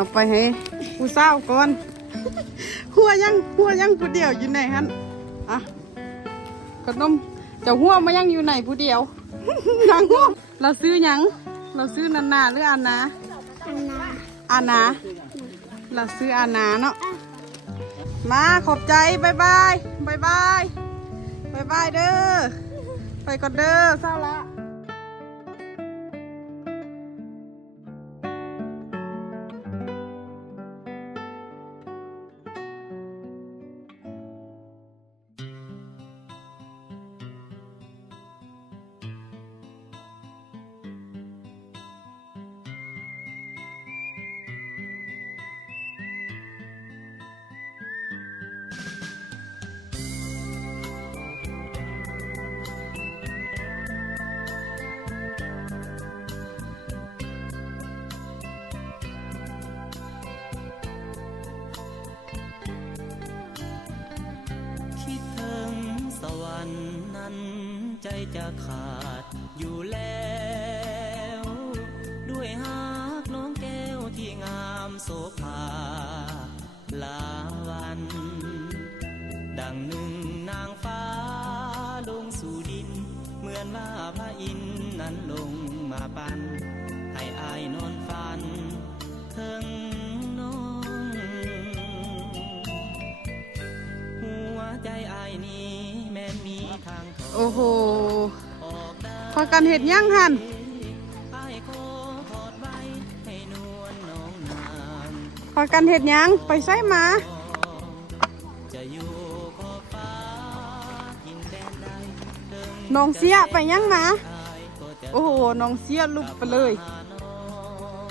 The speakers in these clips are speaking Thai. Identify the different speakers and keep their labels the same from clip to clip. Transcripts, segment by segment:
Speaker 1: เอาไปให้ผู้สาวก่อน หัวยังหัวยังผู้เดียวอยู่ไหนฮันอะขนมจ้าหัวมายังอยู่ไหนผู้เดียวยังหัวเราซื้อยัง เราซื้อนานาหรืออานา
Speaker 2: อันนา
Speaker 1: อานาเราซื้ออานาเนาะมาขอบใจบายบายบายบายบายบายเด้อไปก่อนเด้อเศร้าละ
Speaker 3: จจะขาดอยู่แล้ว ด้วยหากน้องแก้วที่งามโสภาลาวัน ดังหนึ่งนางฟ้าลงสู่ดิน เหมือนว่าพระอินทร์นั้นลงมาปัน ให้อายนอนฝันเถึงน้อง หัวใจอายนี้แม้นมีทางถอย
Speaker 1: โอ้โห พอกันเห็ดหยังหัน
Speaker 3: อายขอถอดไว้ให้นวลน้องนาง
Speaker 1: พอกันเห็ดหยังไปใส่มา
Speaker 3: น้
Speaker 1: องเสียไปหยังมา โอ้โห น้องเสียลุกไปเลย
Speaker 3: หาน้อง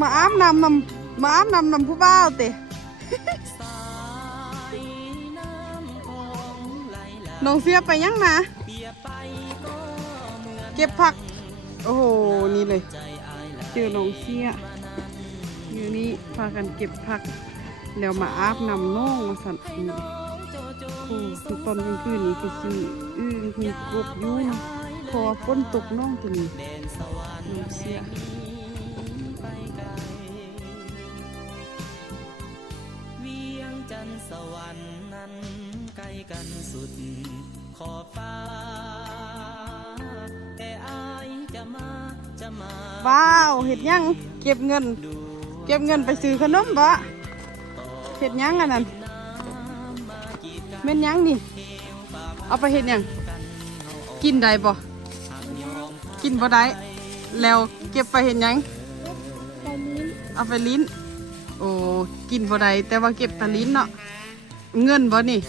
Speaker 1: มาอาบน้ำนำมาอาบน้ำนำผู้บ่าวเตะ
Speaker 3: น้อง
Speaker 1: เสียไปหยังมา
Speaker 3: เก็
Speaker 1: บผัก โอ้โห นี่เลย
Speaker 3: ใจอล
Speaker 1: องเสียอยู่นี่พากันเก็บผัก แล้วมาอาบนำน้องมาสั่นนี่เลยโอ้คือตอนกลางคืนนี่คือสิอื้อมีกบยุ่นพอฝนตกน้องตัวนี้
Speaker 3: แดนสวรรค์
Speaker 1: น้องเสีย
Speaker 3: จันสวรรค์นั้นใกล้กันสุดขอบฟ้า
Speaker 1: ว้าวเห็ดยังเก็บเงิน เก็บเงินไปซื้อขนมบะเห็ดยังอันนั้นเม่นยังนี่ เอาไปเห็ดยังกินได้บ่กินบ่ได้แล้วเก็บไปเห็ดยังเอาไปลิ้น โอ้กินบ่ได้แต่ว่าเก็บแตะลิ้นเนาะเงินบ่นี่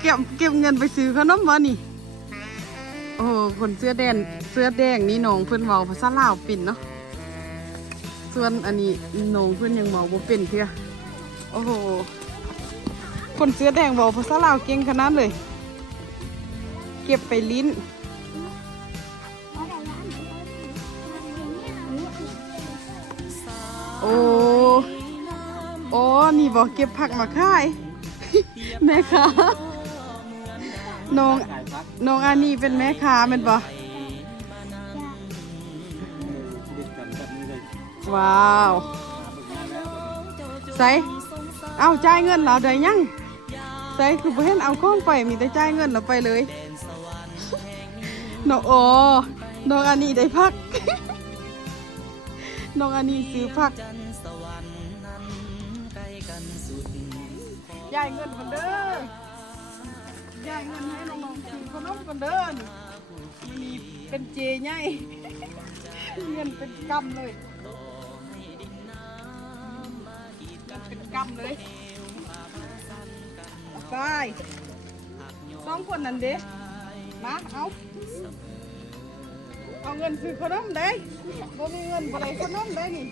Speaker 1: เก็บเก็บเงินไปซื้อขนมบ่นี่ โอ้โหคนเสื้อแดงเสื้อแดงนี่น้องเพิ่นเว้าภาษาลาวเป็นเนาะส่วนอันนี้น้องเพิ่นยังเว้าบ่เป็นเทื่อโอ้โหคนเสื้อแดงเว้าภาษาลาวเก่งขนาดเลย เก็บไปลิ้น
Speaker 2: เอาแต่ละอันเดียวอันนี้
Speaker 1: โอ้โอ้นี่บอกเก็บผักมาขายแม่ค้า น้องน้องอันนี้เป็นแม่ค้าแมันบ่ว้าวใส่เอาจ่ายเงินเราได้ยังใส่คือบ่เห็นเอาข้องไปมีแต่จ่ายเงินเราไปเลยน้องโอ้น้องอันนี้ได้พักน้องอันนี้ซื้อผัก
Speaker 3: ใกล้กันสุด
Speaker 1: ยายเงินกันเด้อ ยายเงินให้น้องๆซื้อขนมกันเด้อนี่มีเป็นเจใหญ่เงินเป็นกำเลยเป็นกำเลยเอาไปสองคนนั่นเด้มาเอาเอาเงินซื้อขนมได้บ่มีเงินบ่ได้ขนมได้นี่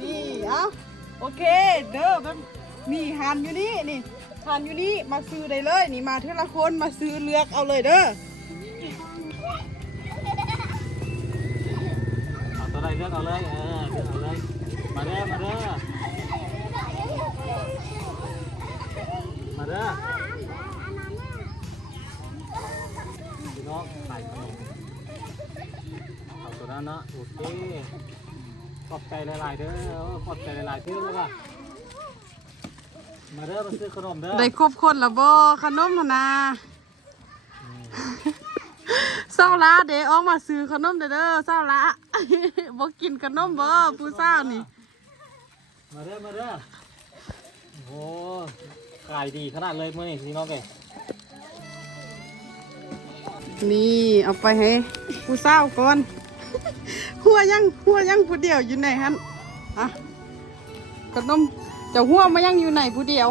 Speaker 1: นี่เอา โอเค เด้อมันมีหันอยู่นี่นี่หันอยู่นี่มาซื้อได้เลย นี่มาเท่าละคนมาซื้อเลือกเอาเลยเด้อ
Speaker 4: เอาตัวใดเลือกเอาเลยเออเลือกเอาเลยมาเด้อมาเด้อมาเด้อพี่น้องขายขนมเนาะโอเค ขอบใจหลายๆเด้อเออขอบใจหลายๆเด้อเลยว่ะมาเด้อมาซื้อขนมเด้อ
Speaker 1: ได้ครบคนและบ่ขนมหั่นนะเศร้าละเด้ออกมาซื้อขนมเด้อเด้อเศร้าละบ่กินขนมบ่ผู้สาวนี่
Speaker 4: มาเด้อมาเด้อโอ้ขายดีขนาดเลยมื่อนี่พี่น้องเอ้ย
Speaker 1: นี่เอาไปให้ผู้สาวก่อน หัวยังหัวยังผู้เดียวอยู่ไหนฮันอะขนมเจ้าหัวมายังอยู่ไหนผู้เดียว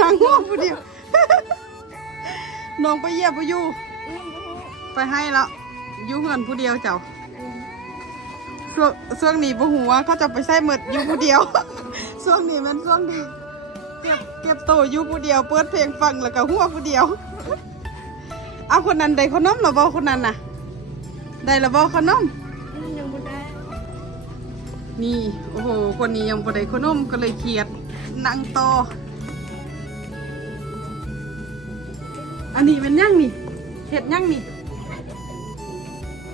Speaker 1: นางหัวผู้เดียวน้องไปเยียบไปอยู่ไปให้แล้วอยู่เฮือนผู้เดียวเจ้าช่วงช่วงนี้บ่หัวเขาจะไปใส่หมดอยู่ผู้เดียวช่วงนี้มันช่วงนี้เก็บเก็บโตวอยู่ผู้เดียว เปิดเพลงฟังแล้วก็หัวผู้เดียวเอาคนนั้นได้ขนมหรือบ่าคนนั้นน่ะ ได้หรือบ่าขนม นี่ โอ้โห คนนี้ยังบ่ได้ขนมก็เลยเครียดนั่งต่ออันนี้เป็นยังนี่เห็ดยังนี่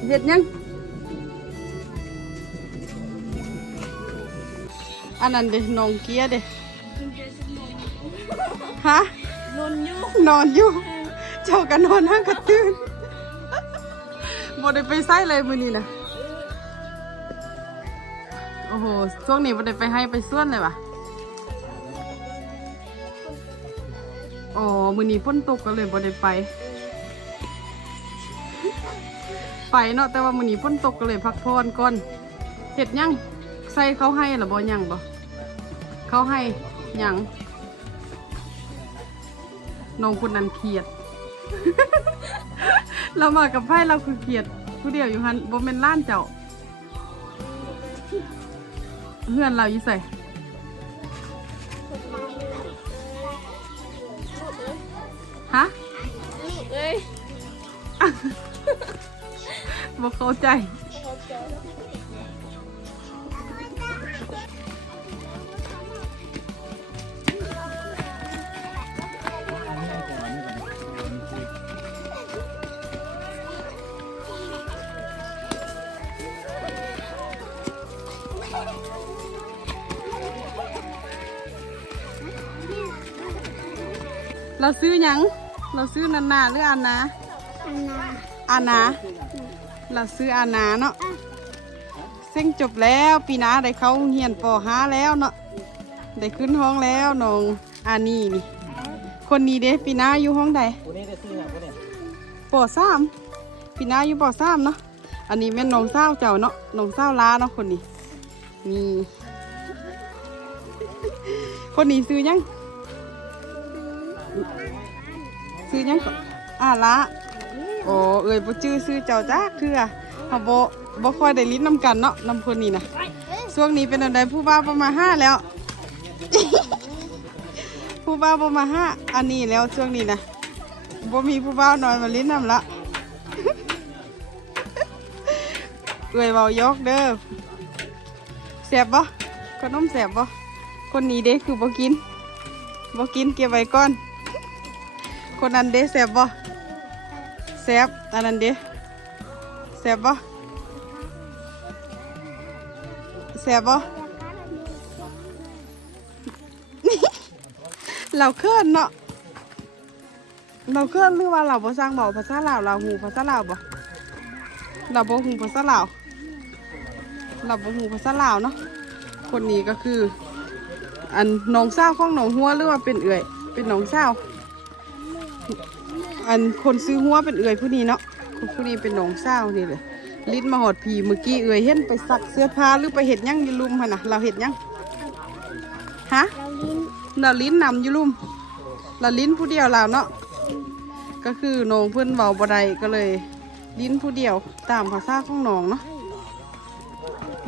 Speaker 1: เห็ดยัง อันนั้นเด้น้องเกียเด้ฮะ
Speaker 2: นนอยู่
Speaker 1: นอนอยู่ เจ้าก็นอนห้างกระตื่นบ่ได้ไปไส้เลยมื้อนี้นะโอ้โห ช่วงนี้บ่ได้ไปให้ไปส่วนเลยว่ะ อ๋อ มือนี้ฝนตกก็เลยบ่ได้ไป ไปเนาะ แต่ว่ามือนี้ฝนตกก็เลยพักผ่อนก่อนเฮ็ดยังใส่เขาให้หรือบ่หยังบ่เขาให้หยังน้องคนนั้นเครียด เรามากับไพ่เราคือเครียดผู้เดียวอยู่หันบ่เป็นล้านเจ้า เพื่อนเราอยู่ใส่ฮะ
Speaker 2: เอ้ย
Speaker 1: บ่เข้าใจ เราซื้อหยัง เราซื้อนานาหรืออานา
Speaker 2: อันนา
Speaker 1: อานา เราซื้ออานาเนาะเส้งจบแล้วปีหน้าได้เข้าโรงเรียนปห้าแล้วเนาะได้ขึ้นห้องแล้วน้องอานี่นี่ คนนี้เด้ปีหน้าอยู่ห้องใด
Speaker 4: คนนี้ได้ซื้อหยังก็เนี่ย
Speaker 1: ปสามปีหน้าอยู่ปสามเนาะอันนี้แม่นน้องสาวเจ้าเนาะน้องสาวลาเนาะคนนี้นี่คนนี้ซื้อหยัง ซื้อหยังก่อนอ่าละโอ้เอ้ยบ่จื้อซื้อเจ้าจ้าคือเฮาบ่บ่ค่อยได้ลิ้นนำกันเนาะนำคนนี้นะช่วงนี้เป็นอันใดผู้บ่าวประมาณห้าแล้ว ผู้บ่าวประมาณห้าอันนี้แล้วช่วงนี้นะบ่มีผู้บ่าวน้อยมาลิ้นนำละเอ้ยเว้ายกเด้อแซ่บบ่ขนมแซ่บบ่คนนี้เด้คือบ่กินบ่กินเก็บไว้ก่อน คนนั้นเด้แซบบ่แซบอันนั้นเด้แซบบ่แซบบ่เราเคลื่อนเนาะเราเคลื่อนหรือว่าเราบ่สร้างบาภาษาลาวเราหูภาษาลาวบ่เราบ่หูภาษาลาวเราบ่หูภาษาลาวเนาะคนนี้ก็คือ อันน้องสาวของน้องหัวหรือว่าเป็นเอื่อย เป็นน้องสาว อันคนซื้อหัวเป็นเอื่อยผู้นี้เนาะคนผู้นี้เป็นน้องสาวนี่เลยลิ้นมาหอดผีเมื่อกี้เอื่อยเห็นไปซักเสื้อผ้าหรือไปเห็ดยังยู่ลุมหั่นนะเราเห็ดยังฮะ
Speaker 2: เราลิ้น
Speaker 1: เราลิ้นำยู่ลุมเราลิ้นผู้เดียวเราเนาะก็คือน้องเพื่อนเบาบ่ไดก็เลยลิ้นผู้เดียวตามภาษาของน้องเนาะ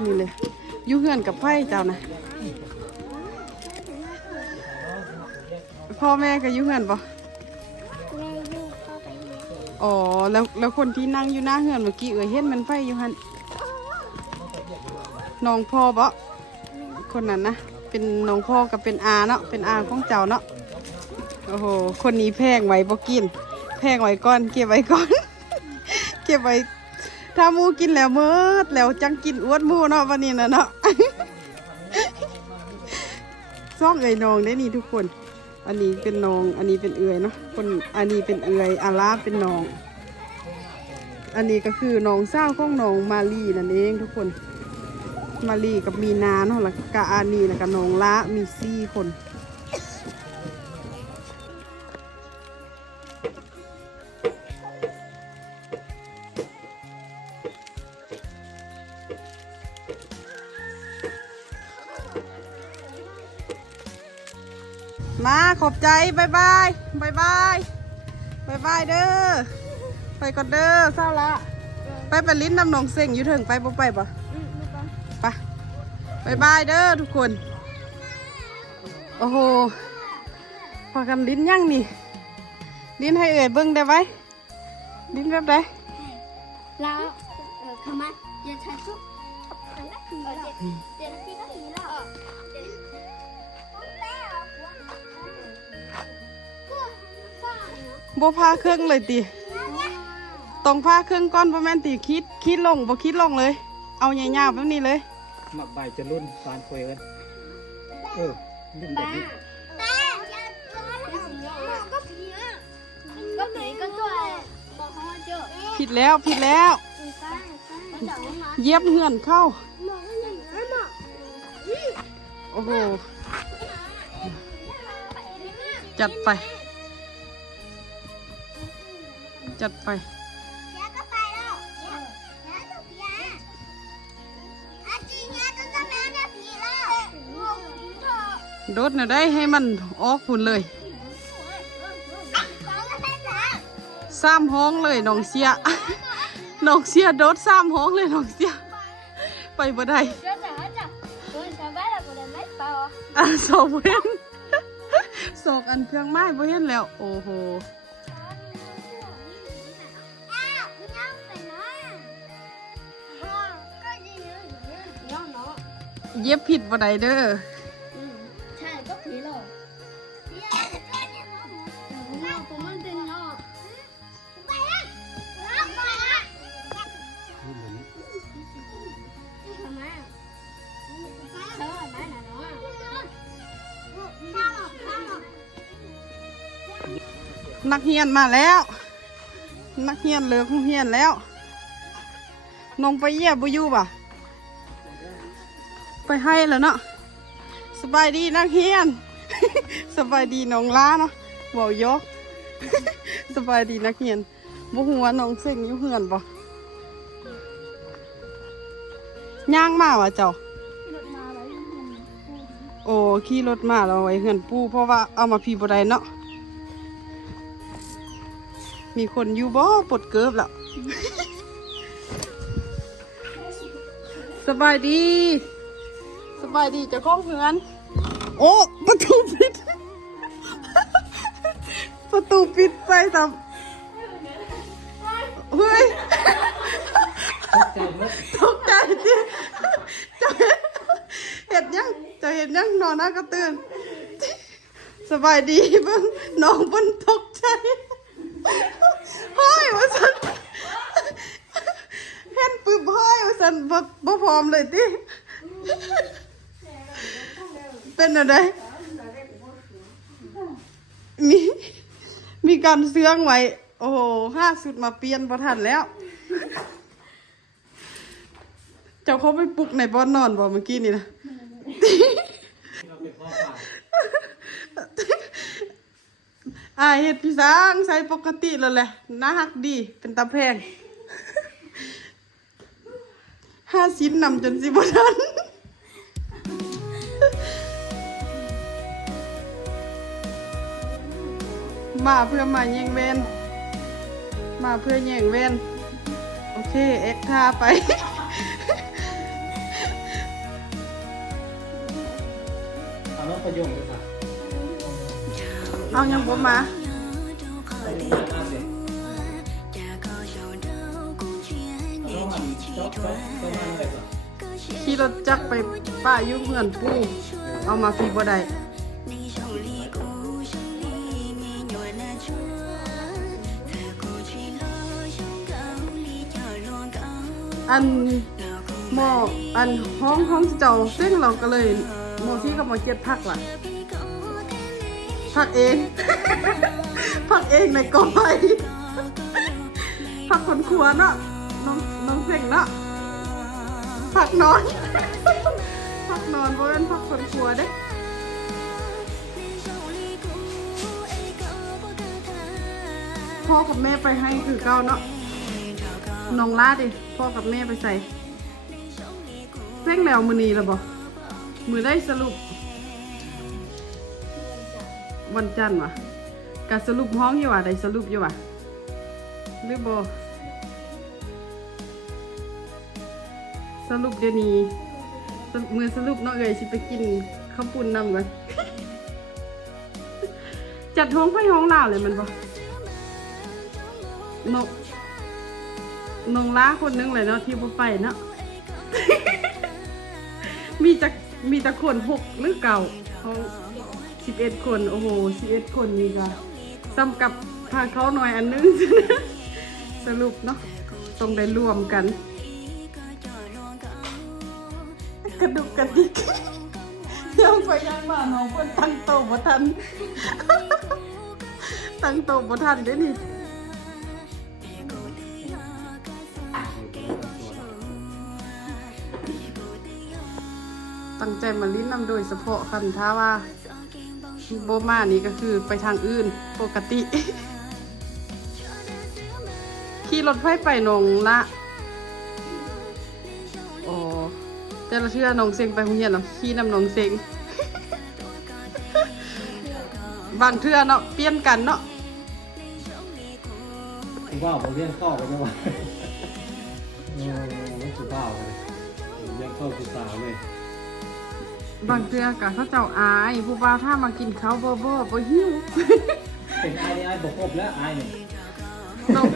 Speaker 1: นี่เลยยู่เฮือนกับไพ่เจ้านะพ่อแม่ก็ยู่เฮือนปะ
Speaker 2: อ๋
Speaker 1: อแล้วแล้วคนที่นั่งอยู่หน้าเฮือนเมื่อกี้เอ่ยเห็นมันไฟอยู่หันน้องพ่อบ่คนนั้นนะเป็นน้องพ่อกับเป็นอาเนาะเป็นอาของเจ้าเนาะโอ้โหคนนี้แพงไว้บ่กิน แพงไว้ก่อน เก็บไว้ก่อน เก็บไว้ทถ้ามูกินแล้วเมิดแล้วจังกินอ้วดหมูเนาะวันนี้นะเนาะซ่องเอ่ยนองได้นี่ทุกคน อันนี้เป็นน้อง อันนี้เป็นเอื่อยเนาะ คนอันนี้เป็นเอื่อยอาลาเป็นน้อง อันนี้ก็คือน้องเศร้าของน้องมาลีนั่นเองทุกคน มาลีกับมีนาเนาะแล้วก็อานีแล้วก็น้องละมีซี่คน มาขอบใจบายบายบายบายบายบายเด้อไปก่อนเด้อเศร้าละไปไปลิ้นน้ำหนองเซ็งอยู่ถึงไปบ่ไปบ่
Speaker 2: อืมดูก่อน
Speaker 1: ไปบายบายเด้อทุกคน โอ้โหพอกันลิ้นยังนี่ ลิ้นให้เอ่ยเบิ้งได้ไหมลิ้นแบบใด
Speaker 2: แล้วเออทำไมเดี๋ยวฉันชุบฉันได้ผีแล้วเดี๋ยวพี่ก็ผีแล้
Speaker 1: บ่พาเครื่องเลยตีต้องพาเครื่องก้อนประมาณตีคิดคิดลงบ่คิดลงเลย เอาใหญ่ๆแบบนี้เลย
Speaker 4: หมักใบจะรุ่นฟานคุยกันเออรุ่นแบบ
Speaker 2: บ้า
Speaker 4: นี้
Speaker 2: บ้าอย่าร้อนแล้วก็ผีอะก็ผีก็ตัวบอกเขาว่าเจอ
Speaker 1: ผิดแล้วผิดแล้ว
Speaker 2: ป้าป้าเดี๋ยวมา
Speaker 1: เย็บเหือนเข้า
Speaker 2: หมอกมันยังไงหมอก
Speaker 1: โอ้โห จัดไป จัดไป
Speaker 2: เสียก็ไปแล้วเสียเสียถูกเสียอาจริงเสียจะจะแม่เสียแล้วโอ้โหเธอ
Speaker 1: โดดน่ะได้ให้มันออกพุ่นเลย
Speaker 2: ของก็เป็นแล้ว
Speaker 1: สามห้องเลยน้องเสียน้องเสียโดดสามห้องเลยน้องเสีย ไปบ่ได้
Speaker 2: เจ้าจ๋าจ้ะเออชาวบ้านเราก็ได้ไม่เปล่า
Speaker 1: อะสองเห็นสองอันเครื่องไม้บ่เห็นแล้ว โอ้โห
Speaker 2: เย็
Speaker 1: บผิดบ่ได้เด้อ
Speaker 2: อืมใช่ก็ผีหรอกผีอะไรก็เนี่ยเนาะเนาะผมมันเป็นเนาะไปละไปละทำไมอะเธอไหนไหนเนาะข้าวข้าว
Speaker 1: นักเรียนมาแล้ว นักเรียนเลิกโรงเรียนแล้วน้องไปเยี่ยมบ่อยู่ป่ะ ไปให้แล้วเนาะสบายดีนักเรียน สบายดีน้องล้าเนาะเว้ายก สบายดีนักเรียนบ่ฮู้ว่าน้องเซ็งอยู่เฮือนบ่ย่างมาว่ะเจ้าโอ้ขี่รถมาแล้วไว้เฮือนปูเพราะว่าเอามาพีบ่ได้เนาะมีคนอยู่บ่ปดเกิบแล้วสบายดี สบายดีเจะข้องเพื่อน โอ้ประตูปิด ประตูปิดไปสับเฮ้ยตกใจจิจะเห็นยังจะเห็นยังนอนหน้ากระตื่นสบายดีเบิ่งน้องเบิ่นตกใจเฮ้ยว่าสันเห็นปึ๊บเฮ้ยว่าสันบ่บ่พร้อมเลยติ เป็นอะไรมีมีการเสื้องไว้ โอ้โหห้าสุดมาเปลี่ยนประทันแล้ว เจ้าเขาไปปลุกในบ้านนอนบ่เมื่อกี้นี่นะ
Speaker 4: เราเอาก
Speaker 1: อ่าเห็ดพี่สางใส่ปกติแล้วแหละน่าฮักดีเป็นตาแพงห้าชิ้นนำจนสิบทัน มาเพื่อมาแย่งเวนมาเพื่อแย่งเวนโอเค เอ็กท่าไป
Speaker 4: เอาน้องประโยงด้วยค่ะ
Speaker 1: เอายังบ่มา
Speaker 4: ไปดูงานเด็กน้องหันจ๊อบจ๊อบก็มาเลยก่อน
Speaker 1: ขี่รถจักรไปป้าอยุ่เพื่อนปู่เอามาพี่บ่ได้ อันหมอกอันห้องห้องเจ้าซึ่งเราก็เลยหมอที่กับหมอเกียรติพักว่ะพักเอง พักเองในกองไฟพักคนครัวเนาะน้องน้องเสียงเนาะพักนอน พักนอนเพราะเป็นพักคนครัวเด้พ่อกับแม่ไปให้คือเก้าเนาะ น้องลาดิ พ่อกับแม่ไปใส่เร่งแล้วมือนีแล้วบอกมือได้สรุป วันจันทร์วะกะสรุปห้องอยู่วะได้สรุปอยู่วะหรือบอสรุปเดี๋ยวนี้มือสรุปเนาะเอ่ยสิไปกินข้าวปุ้นนำกันจัดห้องไฟห้องลาวเลยมันบอนก นงล้าคนนึงเลยเนาะที่บ่ไปเนาะ มีจักมีจักคนหกหรือเก่าเขาสิบเอ็ดคน โอ้โหสิบเอ็ดคนนี่ก็ซ้ำกับพาเขาหน่อยอันนึง สรุปเนาะต้องได้รวมกัน กระดุกกระดิกยังไปยังมาน้องคนตั้งโตบ่ทัน ตั้งโตบ่ทันเด้นี่ ตั้งใจมาลิ้นนำโดยเฉพาะคันท้าว่าโบมานี่ก็คือไปทางอื่นปกติ ขี่รถไฟไปนงละโอ้แต่ละเชื่อนงเซงไปโรงเรียนเนาขี่นำนงเซงบางเทื่อเนาะเปลี่ยนกันเนาะ
Speaker 4: กูว่าผมเลี้ยงเข้าไปจังหวะโอ้ไม่กูว่าเลยเลี้ยงเข้ากูสาวเลย
Speaker 1: บางเทื่อกะเขาเจ้าอายผู้บ่าวถ้ามากินข้าวบ่บ่บ่หิว
Speaker 4: เป็นไอ้นี่ไอ้บกครบแล้วไอ้เนี่ย
Speaker 1: น้อง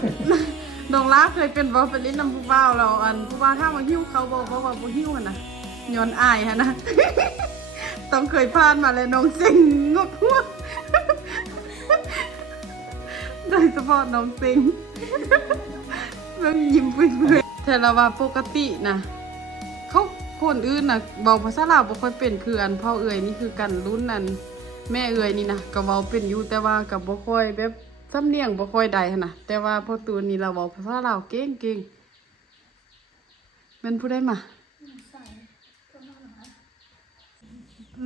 Speaker 1: น้องลาเคยเป็นบอเป็นลิ้นน้ำผู้บ่าวเราอันผู้บ่าวถ้ามาหิ้วเขาบอกว่าบ่หิ้วอะนะย้อนอายฮะนะต้องเคยผ่านมาเลยน้องเซ็งงกหัวโดยเฉพาะน้องเซ็งเรื่องยิ้มเพื่อนๆแต่ละว่าปกตินะเขา คนอื่นนะเบาภาษาลาวบ่ค่อยเป็นคืออันพ่อเอ่ยนี่คือกันรุ่นนั้น แม่เอ่ยนี่นะก็เว้าเป็นอยู่แต่ว่าก็บ่ค่อยแบบสำเนียงบ่ค่อยได้หันนะแต่ว่าพ่อตูนนี่เราเว้าภาษาลาวเก่งๆแม่นผู้ได้มา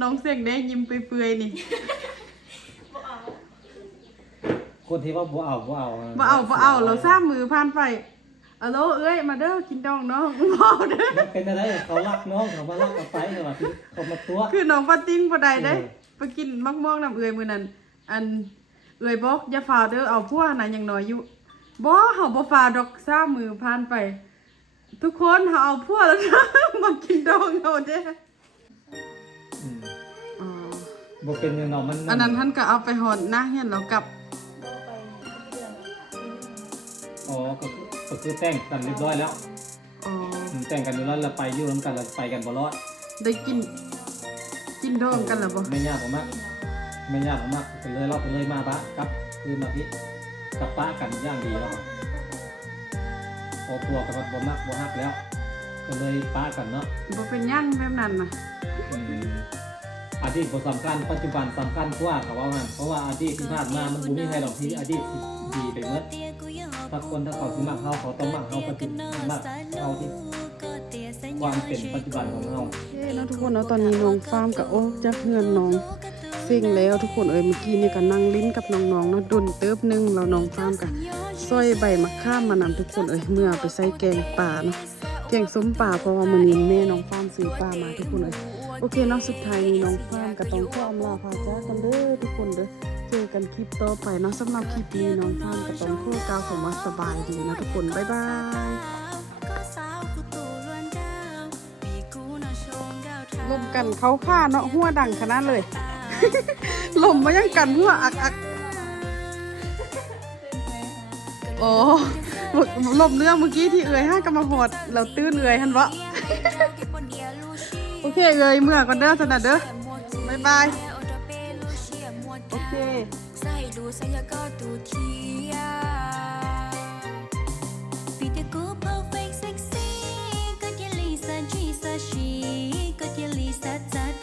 Speaker 1: น้องเสียงได้ยิ้มเปื่อยๆนี่
Speaker 4: คนที่ว่าบ่เอาบ่เอา
Speaker 1: บ่เอาบ่เอาเราซ้ามือผ่านไป อะโลเอ้ยมาเด้อกินดองน้องบ่เด้อ
Speaker 4: มันเป็นอะไรเขารักน้องเขามารักเอาไปเลยว่ะที่เขามาตัว
Speaker 1: คือน้องปาติ้งบ่ได้เด้
Speaker 4: เออ
Speaker 1: ไปกินมักม่วงน้ำเอื้อยมื้อนั้น อันเอื้อยบอกอย่าฝ่าเด้อเอาพวกน่ะยังน้อยอยู่บ่เฮาบ่ฝ่าดอกซ้ามือผ่านไป ทุกคนเฮาเอาพวกแล้วนะมากินดองเอาเด้อ
Speaker 4: อืม
Speaker 1: อ๋อ
Speaker 4: บ่เป็นเงินเรามัน
Speaker 1: อันนั้นท่านก็เอาไปหอนหน้าเฮียนแล้วกลับ
Speaker 4: อ๋อก็คือ ก็คือแต่งกันเรียบร้อยแล้ว
Speaker 1: อ๋อ
Speaker 4: อืมแต่งกันเรียบร้อยแล้วไปอยู่ร่วมกันแล้วไปกันบ่รอด
Speaker 1: ได้กิน กินดองกันแล้วบ่
Speaker 4: ไม่ยากผมมากไม่ยากผมมากไปเลยเราไปเลยมาปะกลับคืนมาพี่กลับป้ากันอย่างดีแล้วอะพอครัวกันบ่มักบ่ฮักแล้ว ก็เลยป้ากันเนาะ
Speaker 1: บ่เป็นหยังแบบนั้นน่ะ
Speaker 4: อืมอดีตบ่สำคัญปัจจุบันสำคัญกว่าเขาว่างั้นเพราะว่าอดีตที่ผ่านมามันบ่มีใครหรอกที่อดีตสิดีไปหมด ถ้าคนถ้าเขาสิมักเฮาเขาต้องมักเฮาปัจจุบันมักเฮาที่ความเป็นปัจจุบันของเฮา
Speaker 1: เอ้เนาะทุกคนเนาะตอนนี้น้องฟาร์มกับโอ้จักเฮือนน้องเซ็งแล้วทุกคนเอ้ยเมื่อกี้นี่ก็นั่งลิ้นกับน้องๆเนาะดุนเติบหนึงแล้วน้องฟาร์มกับซอยใบมะข้ามมานำทุกคนเอ้ยเมื่อไปใส่แกงป่าเนาะแกงส้มป่าเพราะว่ามื้อนี้แม่น้องฟาร์มซื้อป่ามาทุกคนเอ้ยโอเคเนาะสุดท้ายนี้น้องฟาร์มก็ต้องขออำลาพาจากกันเด้อทุกคนเด้อ เจอกันคลิปต่อไปเนาะสำหรับคลิปนี้น้องฟาร์มก็ต้องขอกาวคำว่าสบายดีนะทุกคน บ๊ายบายลมกันเขาผ้าเนาะหัวดังขนาดเลย ลมมายังกันหัวอักอักโอ้ลมเรื่องเมื่อกี้ที่เอ่ยห้ากำมาหดเราตื้นเอ่ยฮันวะโอเคเอ่ยเมื่อก่อนเด้อสนัดเด้อบ๊ายบาย 돼 사이로
Speaker 5: 살려가도 티야 비트 고 perfect sexy, có thể Lisa chỉ sa chỉ có thể Lisa ta